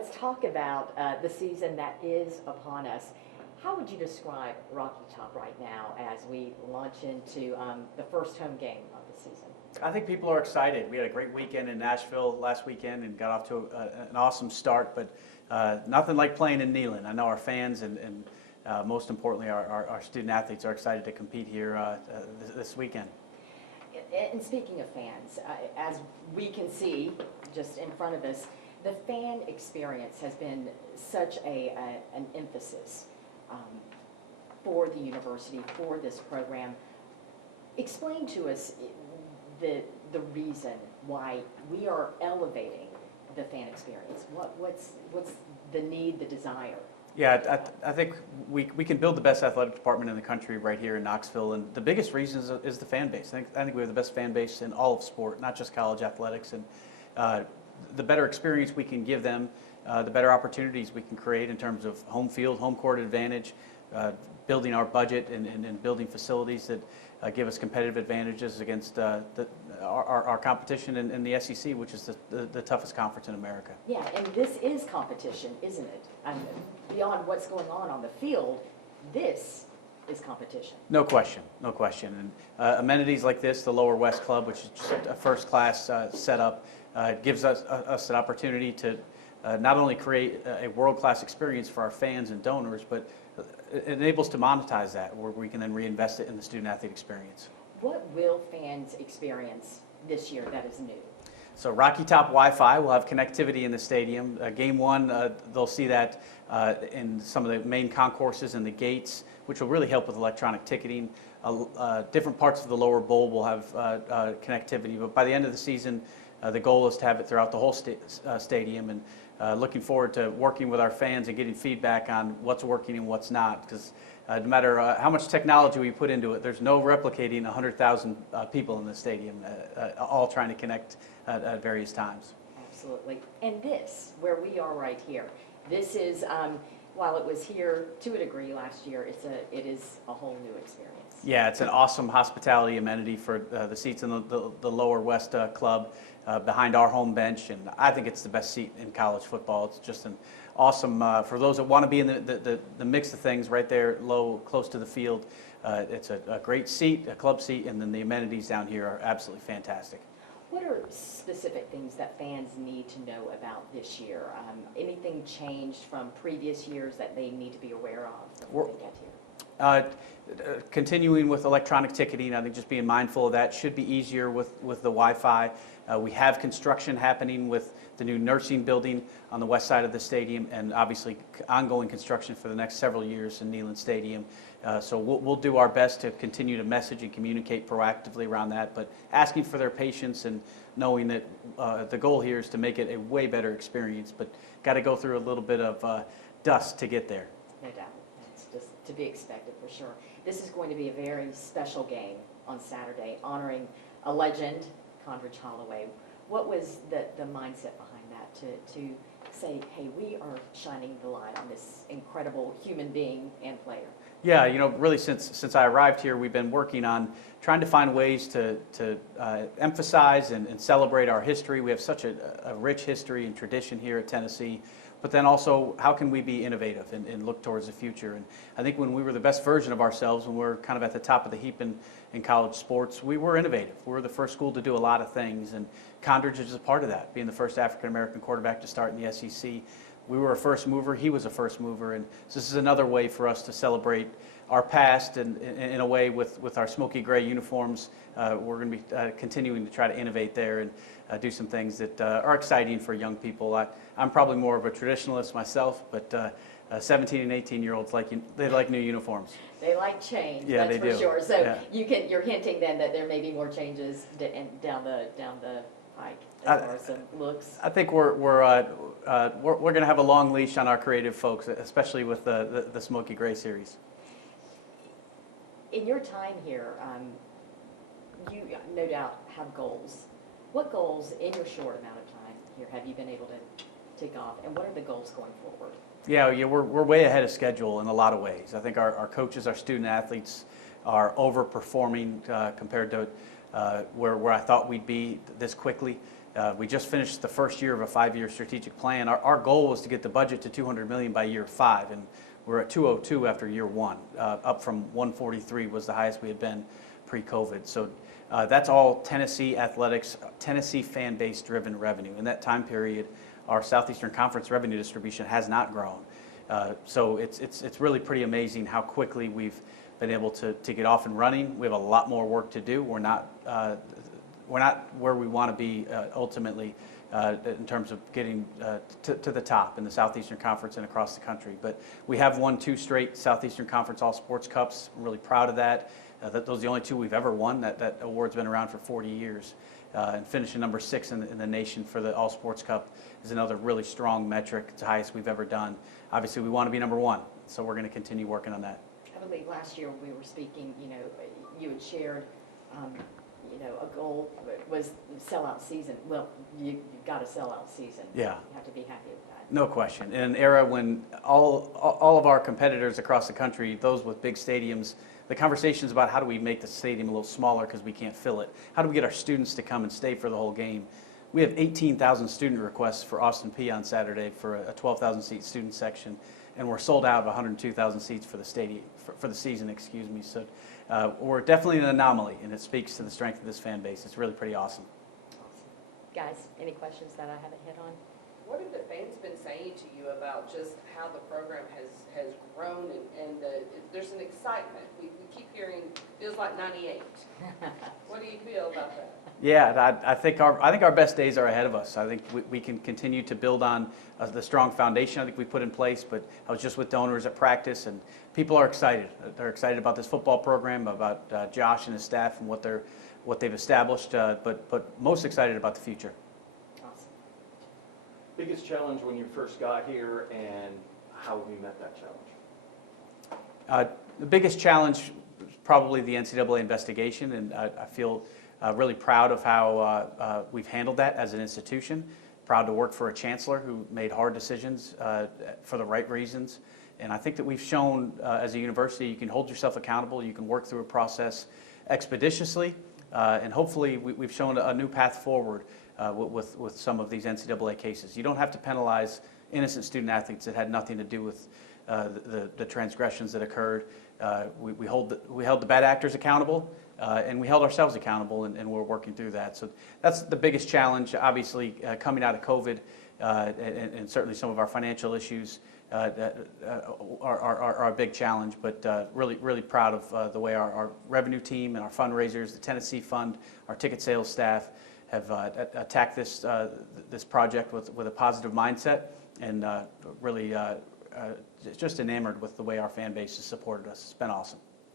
let's talk about the season that is upon us. How would you describe Rocky Top right now as we launch into the first home game of the season? I think people are excited. We had a great weekend in Nashville last weekend and got off to an awesome start, but nothing like playing in Neyland. I know our fans and most importantly our student athletes are excited to compete here this weekend. And speaking of fans, as we can see just in front of us, the fan experience has been such an emphasis for the university, for this program. Explain to us the reason why we are elevating the fan experience. What's the need, the desire? Yeah, I think we can build the best athletic department in the country right here in Knoxville, and the biggest reason is the fan base. I think we have the best fan base in all of sport, not just college athletics, and the better experience we can give them, the better opportunities we can create in terms of home field, home court advantage, building our budget and building facilities that give us competitive advantages against our competition in the SEC, which is the toughest conference in America. Yeah, and this is competition, isn't it? Beyond what's going on the field, this is competition. No question, no question. And amenities like this, the Lower West Club, which is just a first-class setup, gives us an opportunity to not only create a world-class experience for our fans and donors, but it enables to monetize that, where we can then reinvest it in the student-athlete experience. What will fans experience this year that is new? So Rocky Top Wi-Fi will have connectivity in the stadium. Game one, they'll see that in some of the main concourses and the gates, which will really help with electronic ticketing. Different parts of the lower bowl will have connectivity, but by the end of the season, the goal is to have it throughout the whole stadium, and looking forward to working with our fans and getting feedback on what's working and what's not, because no matter how much technology we put into it, there's no replicating 100,000 people in the stadium, all trying to connect at various times. Absolutely. And this, where we are right here, this is, while it was here to a degree last year, it is a whole new experience. Yeah, it's an awesome hospitality amenity for the seats in the Lower West Club behind our home bench, and I think it's the best seat in college football. It's just an awesome, for those that want to be in the mix of things right there, close to the field. It's a great seat, a club seat, and then the amenities down here are absolutely fantastic. What are specific things that fans need to know about this year? Anything changed from previous years that they need to be aware of before they get here? Continuing with electronic ticketing, I think just being mindful of that should be easier with the Wi-Fi. We have construction happening with the new nursing building on the west side of the stadium, and obviously ongoing construction for the next several years in Neyland Stadium. So we'll do our best to continue to message and communicate proactively around that, but asking for their patience and knowing that the goal here is to make it a way better experience, but got to go through a little bit of dust to get there. No doubt. That's just to be expected for sure. This is going to be a very special game on Saturday, honoring a legend, Condridge Holloway. What was the mindset behind that to say, hey, we are shining the light on this incredible human being and player? Yeah, you know, really since I arrived here, we've been working on trying to find ways to emphasize and celebrate our history. We have such a rich history and tradition here at Tennessee, but then also how can we be innovative and look towards the future? And I think when we were the best version of ourselves, when we were kind of at the top of the heap in college sports, we were innovative. We were the first school to do a lot of things, and Condridge is a part of that, being the first African-American quarterback to start in the SEC. We were a first mover, he was a first mover, and so this is another way for us to celebrate our past, and in a way with our smoky gray uniforms, we're going to be continuing to try to innovate there and do some things that are exciting for young people. I'm probably more of a traditionalist myself, but 17 and 18-year-olds they like new uniforms. They like change, yeah, that's they for do. sure. So yeah. You're hinting then that there may be more changes down the pike as far as some looks. I think we're going to have a long leash on our creative folks, especially with the Smoky Gray series. In your time here, you no doubt have goals. What goals in your short amount of time here have you been able to take off, and what are the goals going forward? Yeah, we're way ahead of schedule in a lot of ways. I think our coaches, our student athletes are overperforming compared to where I thought we'd be this quickly. We just finished the first year of a 5-year strategic plan. Our goal was to get the budget to $200 million by year 5, and we're at 202 after year 1, up from 143 was the highest we had been pre-COVID. So that's all Tennessee athletics, Tennessee fan-base driven revenue. In that time period, our Southeastern Conference revenue distribution has not grown. So it's really pretty amazing how quickly we've been able to get off and running. We have a lot more work to do. We're not where we want to be ultimately in terms of getting to the top in the Southeastern Conference and across the country. But we have won 2 straight Southeastern Conference All Sports Cups. I'm really proud of that. Those are the only 2 we've ever won. That award's been around for 40 years. And finishing number 6 in the nation for the All Sports Cup is another really strong metric. It's the highest we've ever done. Obviously, we want to be number 1, so we're going to continue working on that. I believe last year we were speaking, you had shared, a goal was sellout season. Well, you got a sellout season. Yeah. You have to be happy with that. No question. In an era when all of our competitors across the country, those with big stadiums, the conversations about how do we make the stadium a little smaller because we can't fill it? How do we get our students to come and stay for the whole game? We have 18,000 student requests for Austin Peay on Saturday for a 12,000 seat student section, and we're sold out of 102,000 seats for the stadium for the season. Excuse me. So we're definitely an anomaly, and it speaks to the strength of this fan base. It's really pretty awesome. Awesome. Guys, any questions that I haven't hit on? What have the fans been saying to you about just how the program has grown and there's an excitement? We keep hearing, feels like 98. What do you feel about that? Yeah, I think our best days are ahead of us. I think we can continue to build on the strong foundation I think we put in place, but I was just with donors at practice, and people are excited. They're excited about this football program, about Josh and his staff and what they've established, but most excited about the future. Awesome. Biggest challenge when you first got here, and how have you met that challenge? The biggest challenge was probably the NCAA investigation, and I feel really proud of how we've handled that as an institution. Proud to work for a chancellor who made hard decisions for the right reasons. And I think that we've shown as a university you can hold yourself accountable, you can work through a process expeditiously, and hopefully we've shown a new path forward with some of these NCAA cases. You don't have to penalize innocent student athletes that had nothing to do with the transgressions that occurred. We held the bad actors accountable, and we held ourselves accountable, and we're working through that. So that's the biggest challenge, obviously, coming out of COVID, and certainly some of our financial issues are a big challenge, but really proud of the way our revenue team and our fundraisers, the Tennessee Fund, our ticket sales staff have attacked this project with a positive mindset, and really just enamored with the way our fan base has supported us. It's been awesome.